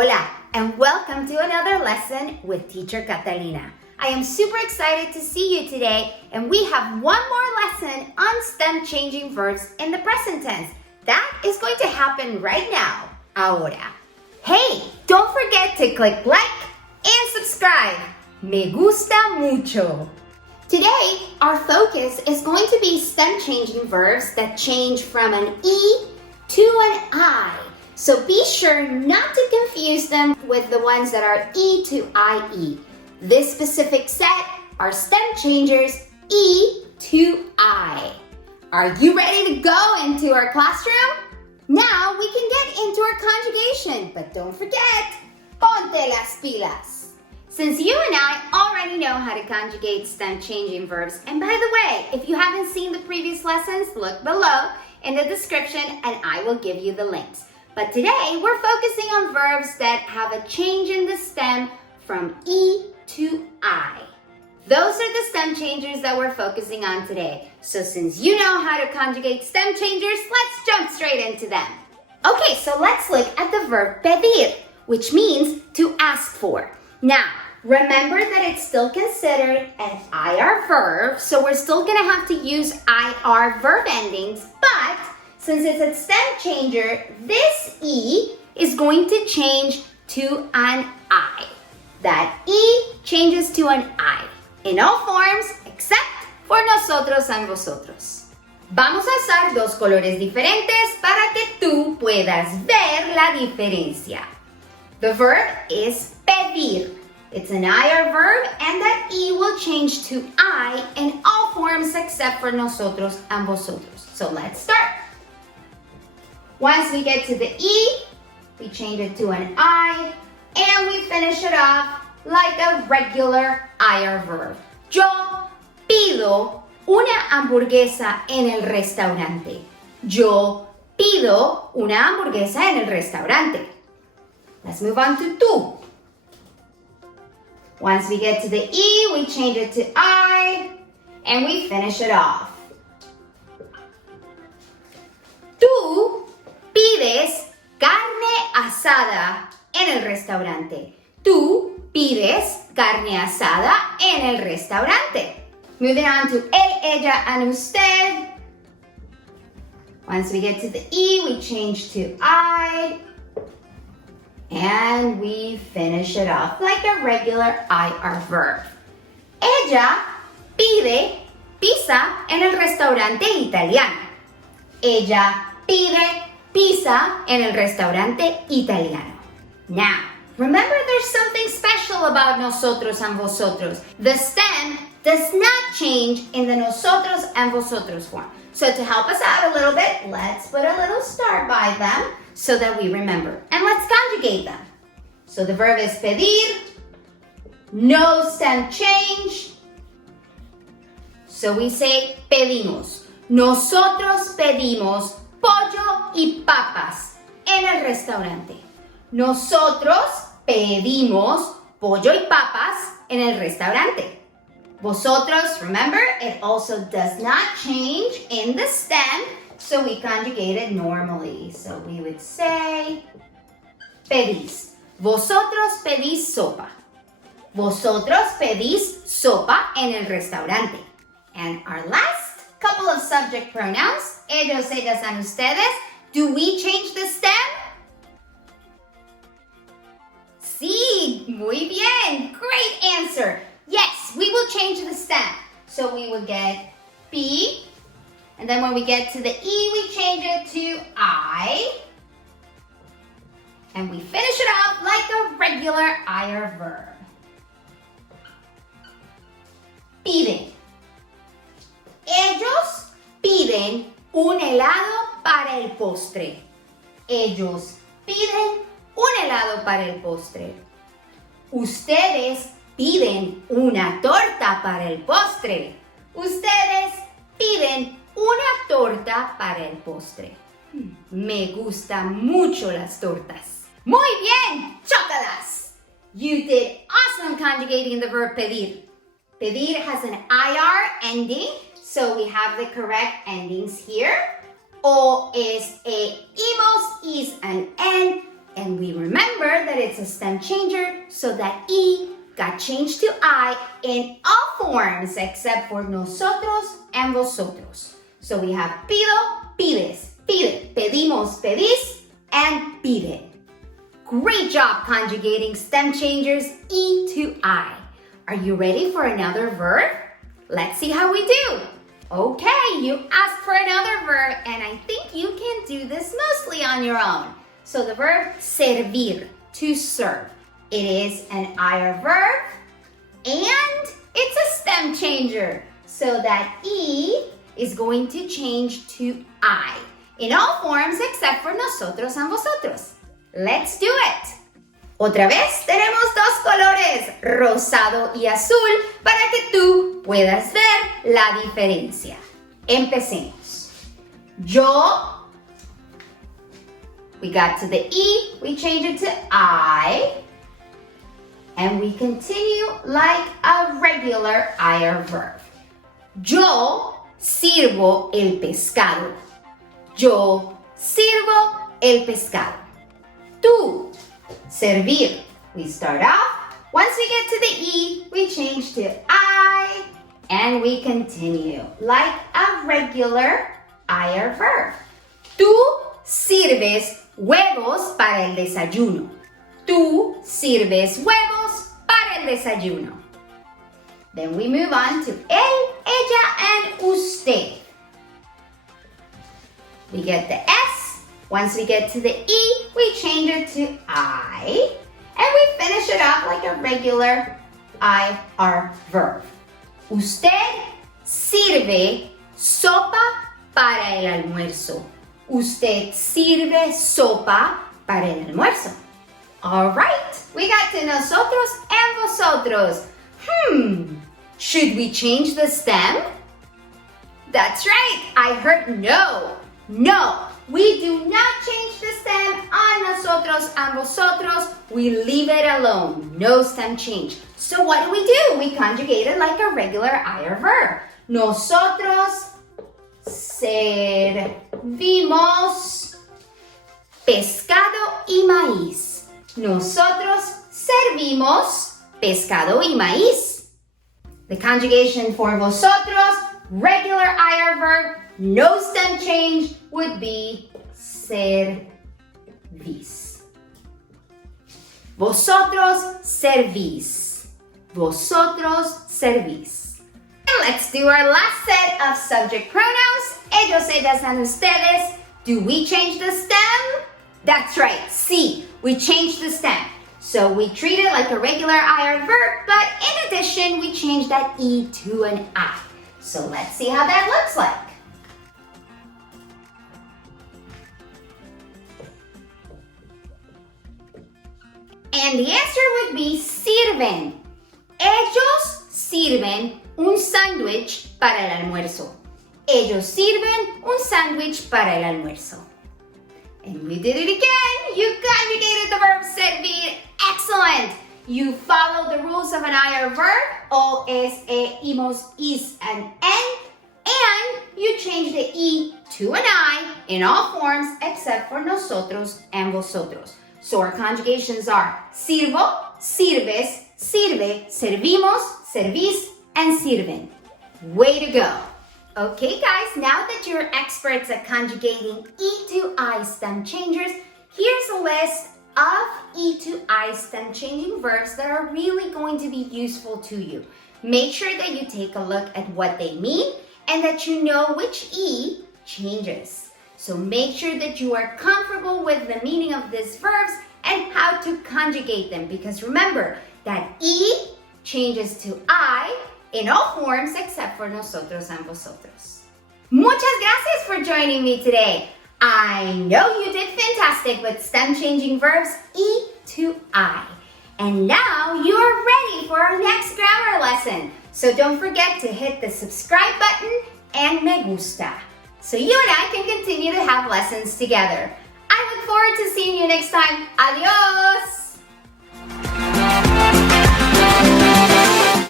Hola, and welcome to another lesson with Teacher Catalina. I am super excited to see you today, and we have one more lesson on stem changing verbs in the present tense. That is going to happen right now, ahora. Hey, don't forget to click like and subscribe. Me gusta mucho. Today, our focus is going to be stem changing verbs that change from an E to an I. So be sure not to confuse them with the ones that are E to IE. This specific set are stem changers E to I. Are you ready to go into our classroom? Now we can get into our conjugation, but don't forget, ponte las pilas. Since you and I already know how to conjugate stem changing verbs, and by the way, if you haven't seen the previous lessons, look below in the description and I will give you the links. But today, we're focusing on verbs that have a change in the stem from E to I. Those are the stem changers that we're focusing on today. So since you know how to conjugate stem changers, let's jump straight into them. Okay, so let's look at the verb pedir, which means to ask for. Now, remember that it's still considered an IR verb, so we're still gonna have to use IR verb endings, but since it's a stem changer, this E is going to change to an I. That E changes to an I in all forms except for nosotros and vosotros. Vamos a usar dos colores diferentes para que tú puedas ver la diferencia. The verb is pedir. It's an IR verb and that E will change to I in all forms except for nosotros and vosotros. So let's start. Once we get to the E, we change it to an I, and we finish it off like a regular IR verb. Yo pido una hamburguesa en el restaurante. Yo pido una hamburguesa en el restaurante. Let's move on to tú. Once we get to the E, we change it to I, and we finish it off. Tú pides carne asada en el restaurante. Tú pides carne asada en el restaurante. Moving on to él, ella, and usted. Once we get to the E, we change to I. And we finish it off like a regular IR verb. Ella pide pizza en el restaurante italiano. Ella pide pizza en el restaurante italiano. Now, remember there's something special about nosotros and vosotros. The stem does not change in the nosotros and vosotros form. So to help us out a little bit, let's put a little star by them so that we remember. And let's conjugate them. So the verb is pedir, no stem change. So we say pedimos. Nosotros pedimos pollo y papas en el restaurante. Nosotros pedimos pollo y papas en el restaurante. Vosotros, remember, it also does not change in the stem, so we conjugate it normally. So we would say pedís. Vosotros pedís sopa. Vosotros pedís sopa en el restaurante. And our last couple of subject pronouns, ellos, ellas, and ustedes. Do we change the stem? Sí, muy bien. Great answer. Yes, we will change the stem. So we will get P, and then when we get to the E, we change it to I. And we finish it off like a regular IR verb. Piden. Ellos piden un helado para el postre. Ellos piden un helado para el postre. Ustedes piden una torta para el postre. Ustedes piden una torta para el postre. Me gustan mucho las tortas. Muy bien, chócalas! You did awesome conjugating the verb pedir. Pedir has an IR ending, so we have the correct endings here. O es E, imos, is an N, and we remember that it's a stem changer, so that E got changed to I in all forms except for nosotros and vosotros. So we have pido, pides, pide, pedimos, pedís, and pide. Great job conjugating stem changers E to I. Are you ready for another verb? Let's see how we do. Okay, you asked for another verb, and I think you can do this mostly on your own. So the verb servir, to serve. It is an IR verb, and it's a stem changer. So that E is going to change to I in all forms except for nosotros and vosotros. Let's do it. Otra vez tenemos dos colores, rosado y azul, para que tú puedas ver la diferencia. Empecemos. Yo, we got to the E, we change it to I, and we continue like a regular IR verb. Yo sirvo el pescado. Yo sirvo el pescado. Tú, servir. We start off. Once we get to the E, we change to I, and we continue like a regular IR verb. Tú sirves huevos para el desayuno. Tú sirves huevos para el desayuno. Then we move on to él, ella, and usted. We get the S. Once we get to the E, we change it to I, and we finish it off like a regular IR verb. Usted sirve sopa para el almuerzo. Usted sirve sopa para el almuerzo. All right, we got to nosotros and vosotros. Should we change the stem? That's right, I heard no. No, we do not change the stem on nosotros and vosotros. We leave it alone, no stem change. So what do? We conjugate it like a regular IR verb. Nosotros servimos pescado y maíz. Nosotros servimos pescado y maíz. The conjugation for vosotros, regular IR verb, no stem change, would be servís. Vosotros servís. Vosotros servís. And let's do our last set of subject pronouns. Ellos, ellas, and ustedes. Do we change the stem? That's right, sí, we change the stem. So we treat it like a regular IR verb, but in addition, we change that E to an I. So let's see how that looks like. And the answer would be sirven. Ellos sirven un sándwich para el almuerzo. Ellos sirven un sándwich para el almuerzo. And we did it again. You conjugated the verb servir. Excellent. You follow the rules of an IR verb, o, es, imos, is, and en, and you change the E to an I in all forms except for nosotros and vosotros. So our conjugations are sirvo, sirves, sirve, servimos, servís, and sirven. Way to go. Okay guys, now that you're experts at conjugating E to I stem changers, here's a list of E to I stem changing verbs that are really going to be useful to you. Make sure that you take a look at what they mean and that you know which E changes. So make sure that you are comfortable with the meaning of these verbs and how to conjugate them, because remember that E changes to I in all forms except for nosotros and vosotros. Muchas gracias for joining me today. I know you did fantastic with stem changing verbs E to I. And now you are ready for our next grammar lesson. So don't forget to hit the subscribe button and me gusta, so you and I can continue to have lessons together. I look forward to seeing you next time. Adios!